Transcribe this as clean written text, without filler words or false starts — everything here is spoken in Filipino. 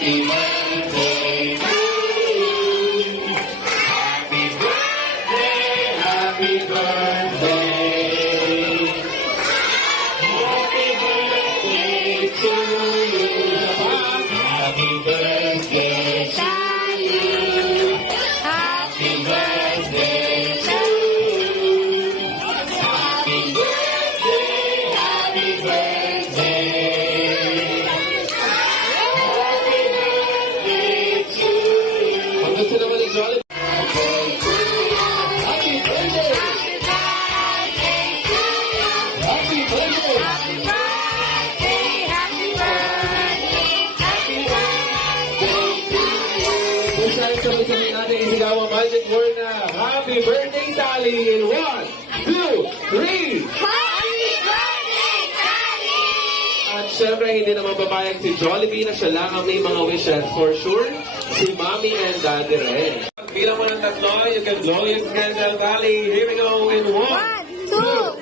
Happy birthday to you. Happy birthday, happy birthday. Happy birthday to you. Happy birthday to you. Happy birthday to you. Happy birthday, happy birthday. Happy birthday to you. Ang gusto naman ni Jollibee. Happy birthday! Happy birthday! Kung saan sabay-sabay natin isigaw ang magic word na Happy Birthday Tally in 1, 2, 3! At syempre, hindi naman papayag si Jollibee na siya lang ang may mga wishes. For sure, si Mommy and Daddy rin. Bilang mo ng tatlo, you can blow your candle tally. Here we go in 1, 2,